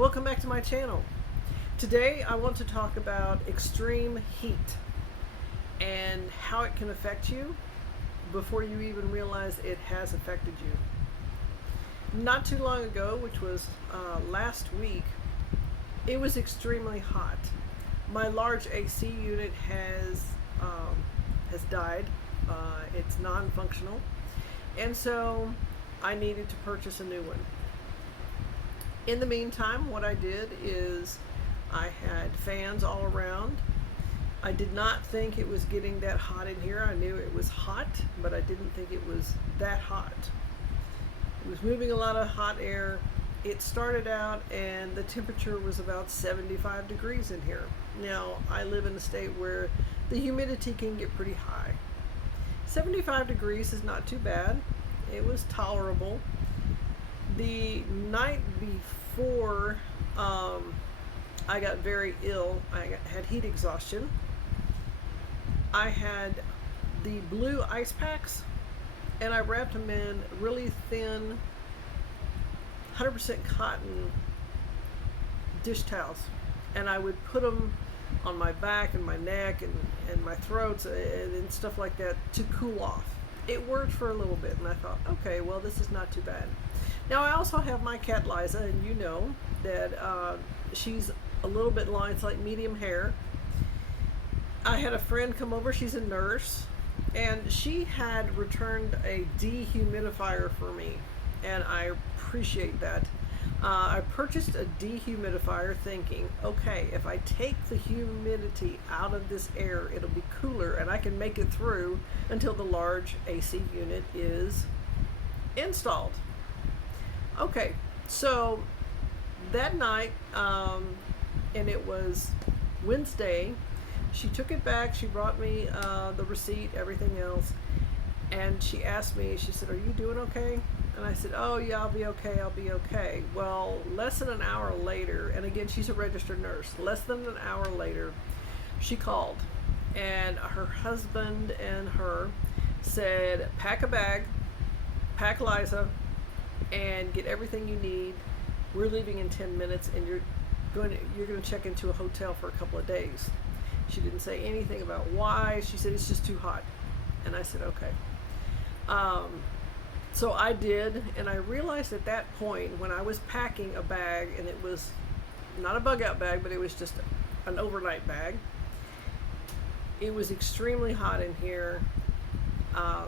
Welcome back to my channel. Today I want to talk about extreme heat and how it can affect you before you even realize it has affected you. Not too long ago, which was last week, it was extremely hot. My large AC unit has died. It's non-functional, and so I needed to purchase a new one. In the meantime, what I did is I had fans all around. I did not think it was getting that hot in here. I knew it was hot, but I didn't think it was that hot. It was moving a lot of hot air. It started out and the temperature was about 75 degrees in here. Now, I live in a state where the humidity can get pretty high. 75 degrees is not too bad. It was tolerable. The night before I got very ill, I had heat exhaustion. I had the blue ice packs, and I wrapped them in really thin 100% cotton dish towels, and I would put them on my back and my neck and my throats and stuff like that to cool off. It worked for a little bit, and I thought, okay, well, this is not too bad. Now, I also have my cat Liza, and you know that she's a little bit long. It's like medium hair. I had a friend come over. She's a nurse, and she had returned a dehumidifier for me, and I appreciate that. I purchased a dehumidifier thinking, okay, if I take the humidity out of this air, it'll be cooler, and I can make it through until the large AC unit is installed. Okay, so that night, and it was Wednesday, she took it back. She brought me the receipt, everything else, and she asked me, she said, "Are you doing okay?" And I said, "Oh yeah, I'll be okay, I'll be okay." Well, less than an hour later, and again, she's a registered nurse, less than an hour later, she called, and her husband and her said, "Pack a bag, pack Liza, and get everything you need. We're leaving in 10 minutes, and you're going to check into a hotel for a couple of days." She didn't say anything about why. She said, "It's just too hot." And I said, okay. So I did, and I realized at that point when I was packing a bag, and it was not a bug out bag, but it was just an overnight bag. It was extremely hot in here.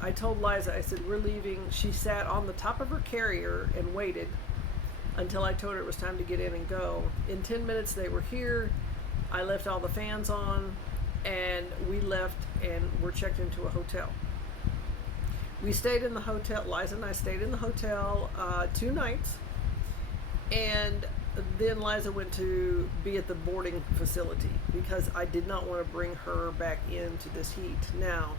I told Liza, I said, "We're leaving." She sat on the top of her carrier and waited until I told her it was time to get in and go. In 10 minutes they were here. I left all the fans on, and we left and were checked into a hotel. We stayed in the hotel, Liza and I stayed in the hotel 2 nights, and then Liza went to be at the boarding facility because I did not want to bring her back into this heat. Now,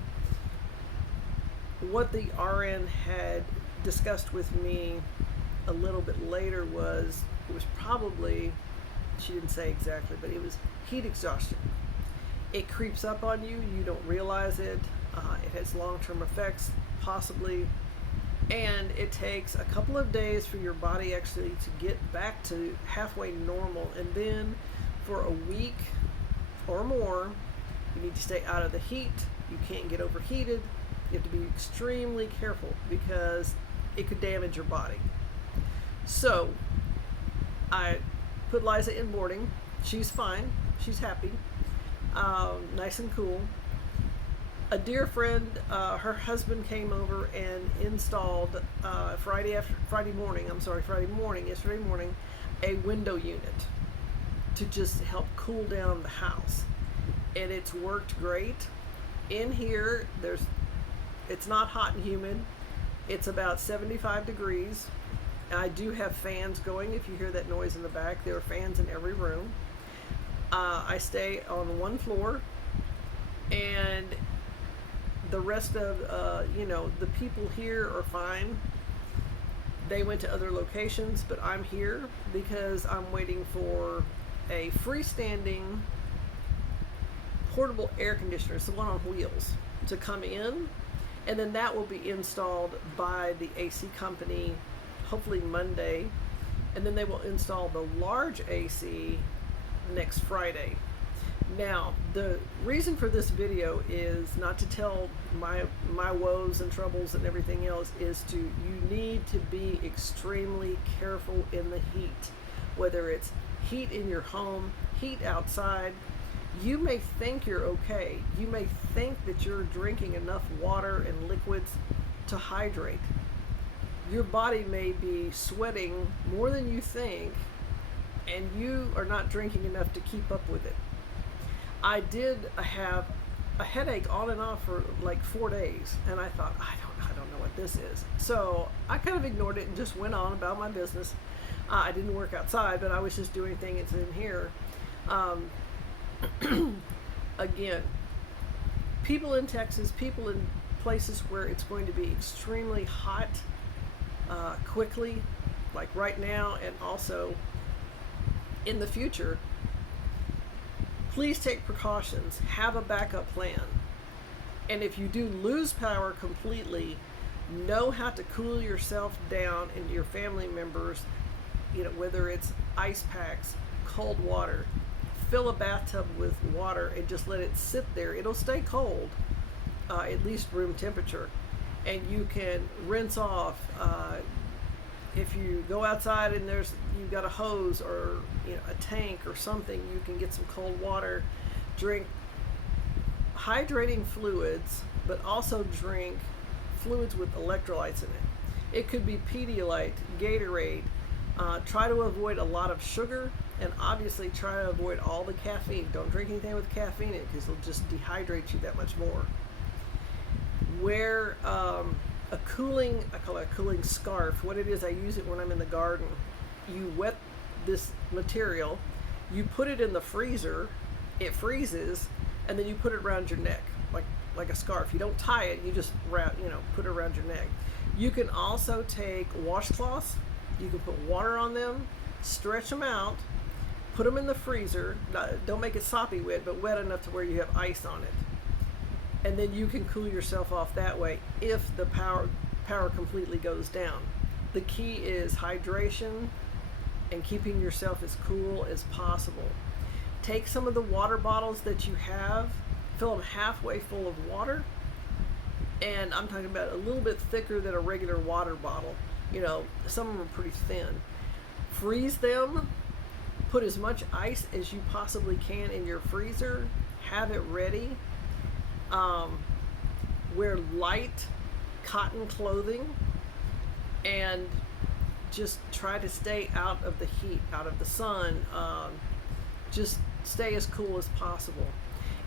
what the RN had discussed with me a little bit later was, it was probably, she didn't say exactly, but it was heat exhaustion. It creeps up on you, you don't realize it, it has long-term effects, possibly, and it takes a couple of days for your body actually to get back to halfway normal, and then for a week or more, you need to stay out of the heat. You can't get overheated. You have to be extremely careful because it could damage your body. So I put Liza in boarding. She's fine. She's happy. Nice and cool. A dear friend, her husband came over and installed yesterday morning, a window unit to just help cool down the house, and it's worked great. In here, it's not hot and humid. It's about 75 degrees. I do have fans going. If you hear that noise in the back, there are fans in every room. I stay on one floor, and the rest of, the people here are fine. They went to other locations, but I'm here because I'm waiting for a freestanding portable air conditioner. It's the one on wheels to come in, and then that will be installed by the AC company hopefully Monday, and then they will install the large AC next Friday. Now, the reason for this video is not to tell my woes and troubles and everything else, is you need to be extremely careful in the heat. Whether it's heat in your home, heat outside, you may think you're okay. You may think that you're drinking enough water and liquids to hydrate. Your body may be sweating more than you think, and you are not drinking enough to keep up with it. I did have a headache on and off for like 4 days, and I thought, I don't know what this is. So I kind of ignored it and just went on about my business. I didn't work outside, but I was just doing things in here. Again, people in Texas, people in places where it's going to be extremely hot quickly, like right now, and also in the future, please take precautions. Have a backup plan. And if you do lose power completely, know how to cool yourself down and your family members, whether it's ice packs, cold water. Fill a bathtub with water and just let it sit there. It'll stay cold, at least room temperature. And you can rinse off. If you go outside and you've got a hose or a tank or something, you can get some cold water. Drink hydrating fluids, but also drink fluids with electrolytes in it. It could be Pedialyte, Gatorade. Try to avoid a lot of sugar, and obviously try to avoid all the caffeine. Don't drink anything with caffeine in it, because it'll just dehydrate you that much more. Wear I call it a cooling scarf. What it is, I use it when I'm in the garden. You wet this material, you put it in the freezer, it freezes, and then you put it around your neck, like a scarf. You don't tie it, you just put it around your neck. You can also take washcloths, you can put water on them, stretch them out, put them in the freezer. Don't make it soppy wet, but wet enough to where you have ice on it. And then you can cool yourself off that way if the power completely goes down. The key is hydration and keeping yourself as cool as possible. Take some of the water bottles that you have, fill them halfway full of water, and I'm talking about a little bit thicker than a regular water bottle. Some of them are pretty thin. Freeze them, put as much ice as you possibly can in your freezer, have it ready. Wear light cotton clothing, and just try to stay out of the heat, out of the sun. Just stay as cool as possible.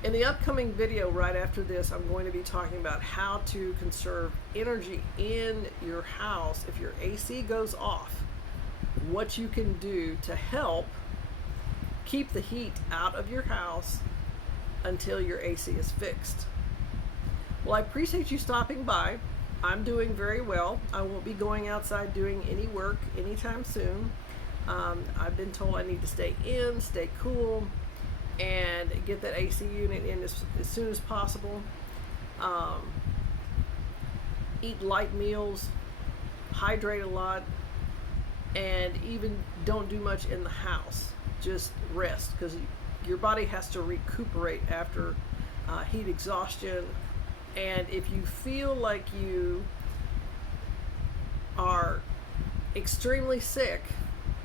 In the upcoming video right after this, I'm going to be talking about how to conserve energy in your house if your AC goes off. What you can do to help keep the heat out of your house until your AC is fixed. Well, I appreciate you stopping by. I'm doing very well. I won't be going outside doing any work anytime soon. I've been told I need to stay in, stay cool, and get that AC unit in as soon as possible. Eat light meals, hydrate a lot, and even don't do much in the house. Just rest, because your body has to recuperate after heat exhaustion. And if you feel like you are extremely sick,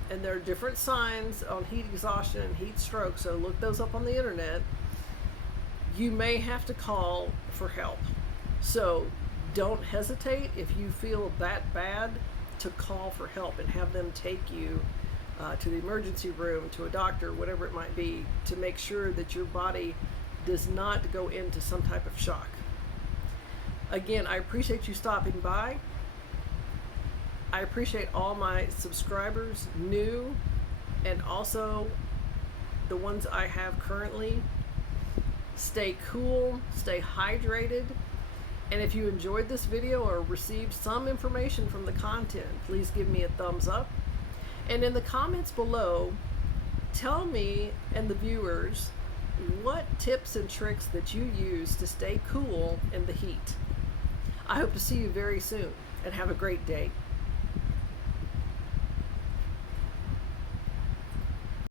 and there are different signs on heat exhaustion and heat stroke, so look those up on the internet, you may have to call for help. So don't hesitate if you feel that bad to call for help and have them take you to the emergency room, to a doctor, whatever it might be, to make sure that your body does not go into some type of shock. Again, I appreciate you stopping by. I appreciate all my subscribers, new, and also the ones I have currently. Stay cool, stay hydrated, and if you enjoyed this video or received some information from the content, please give me a thumbs up. And in the comments below, tell me and the viewers what tips and tricks that you use to stay cool in the heat. I hope to see you very soon, and have a great day.